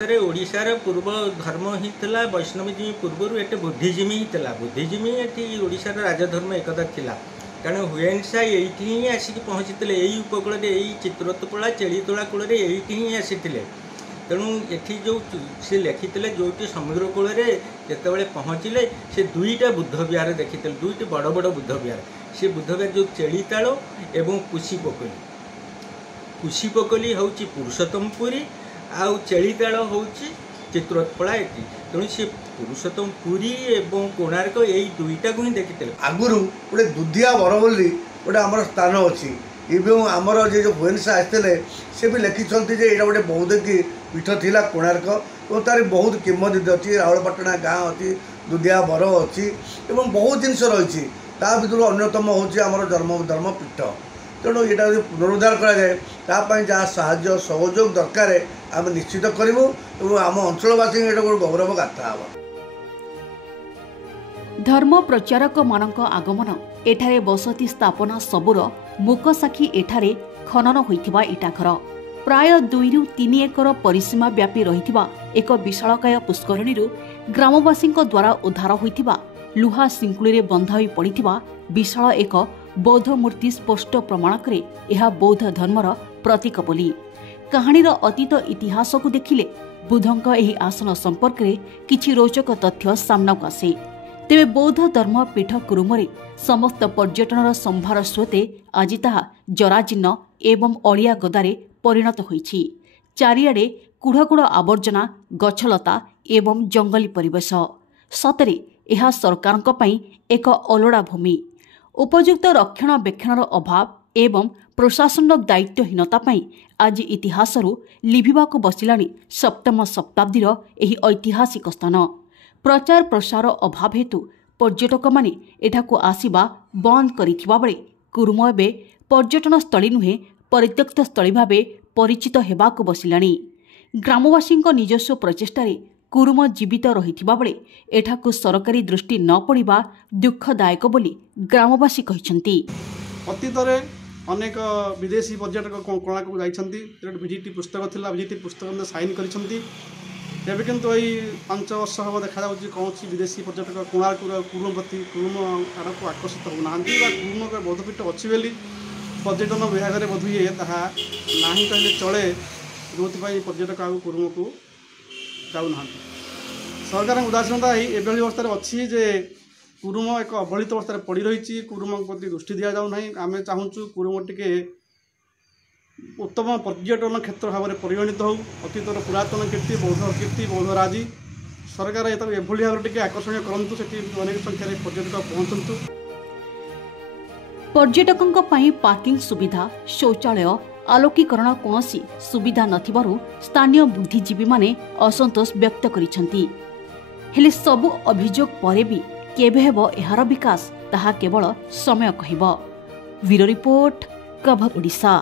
ओडिशार पूर्व धर्म ही वैष्णवजी पूर्व एटे बुद्धिजीवी ही बुद्धिजीवी ये ओडिशार राजधर्म एकदा थिला कारण हुएनसा एठी ही आसिक पहुँची यही उपकूल चित्रोत्पला चेलीतोला कूल ही आसी तेणु एठी जो से लिखी जो समुद्र कूल जिते पहुँचले से दुईटा बुद्ध विहार देखी दुईट बड़ बड़ बुद्ध विहार से बुद्ध विहार जो चेलीताल एवं कुशीपोकली हूँ पुरुषोत्तमपुरी आउ चेलीताल हूँ चित्रोत्पला एटी तेणु सी पुरुषोत्तम पुरी एवं कोणार्क यही दुईटा को ही देखी आगुरी गोटे दुधिया बर बोली गोटे आम स्थान अच्छी एवं आमर जो भुवनेश्वर आसते से भी लिखिं जे यहाँ गोटे बौद्धिक पीठ थिला कोणार्क और तार बहुत किंवदंती अच्छी रावलपाटना गाँ अच्छी दुधिया बर अच्छी बहुत जिनस रही भर अन्यतम हूँ आम धर्मपीठ तेणु यहाँ पुनरुद्धार कराए जहाँ साहाय्य सहयोग दरकार आम निश्चित करूँ और आम अंचलवासी गोटे गौरव गाथा हम। धर्म प्रचारक मानक आगमन एठारे बसति स्थापना सबुर मूक साक्षी एठारे खनन होइथिबा इटाघर प्राय 2 ରୁ 3 एकर परिसीमा व्यापी रहिथिबा एक विशालकाय पुष्करणी ग्रामवासी द्वारा उद्धार होइथिबा लुहा सिंकुली रे बंधा होई पड़िथिबा विशाल एक बौद्ध मूर्ति स्पष्ट प्रमाण करे यह बौद्ध धर्मर प्रतीक बोली कहानीर अतीत इतिहास को देखिले बुद्धंक एही आसन संपर्क में किछि रोचक तथ्य सामनाक आसे तेबे बौद्ध धर्म पीठ कुरुमरे समस्त पर्यटनर संभार स्रोते आज ताहा जराजीर्ण एवं अलिया गदारे परिणत होइछि चारिआडे कुढ़कुढ़ आवर्जना गछलता एवं जंगली परिवेश सतरे यह सरकारक पई एक अलोड़ा भूमि उपयुक्त रक्षणाबेक्षणर अभाव एवं प्रशासन दायित्वहीनता पई आज इतिहासरू लिभिबाकू बसिलाणी सप्तम शताब्दीर एही ऐतिहासिक स्थान प्रचार प्रसार अभाव हेतु पर्यटक माने एठाकू आसिबा बंद करिथिबा बेले कुरुम एबे पर्यटन स्थली नुहे परित्यक्त स्थली भावे परिचित हेबाकू बसिलाणी ग्रामवासींक निजस्व प्रचेष्टारे कुरुम जीवित रहिथिबा बेले एठाकू सरकारी दृष्टि न पड़िबा दुःखदायक बोली ग्रामवासी कहिसंती। अतीतरे अनेक विदेशी पर्यटक कोणार्क जाइछंती विजिट पुस्तक थिला विजिट पुस्तक साइन करिसंती तेबे किंतु यही 5 वर्ष हम देखा कौन विदेशी पर्यटक कोणार्क कुरुम प्रति कुरुम आड़क आकर्षित होना कुरुम बौद्धपीठ अच्छी बोली पर्यटन विभाग में बोधुए ताहा नहीं कहले चले जो पर्यटक आगे कुरुम को जाऊना सरकार उदासीनता एभली अवस्था अच्छी जे कुरुम एक अवहेलित अवस्था पड़ रही कुरुम प्रति दृष्टि दि जाऊना आम चाहूँ कुरुम टिके उत्तम पर्यटन क्षेत्र भाव में परिगणित हो अतीतर पुरातन कीर्ति बौद्ध राजी सरकार एभली भाव टिके आकर्षण करंतु सेठी अनेक संख्यार पर्यटक पहुंचतु। पर्यटकों पाई पार्किंग सुविधा शौचालय आलोकीकरण कौनसी सुविधा नथिबारु स्थानीय बुद्धिजीवी माने असंतोष व्यक्त करिसंती हेले सबु अभियोग परे भी केबे हेबो एहार विकास ताहा केवल समय कहिबो। Bureau report cover Odisha.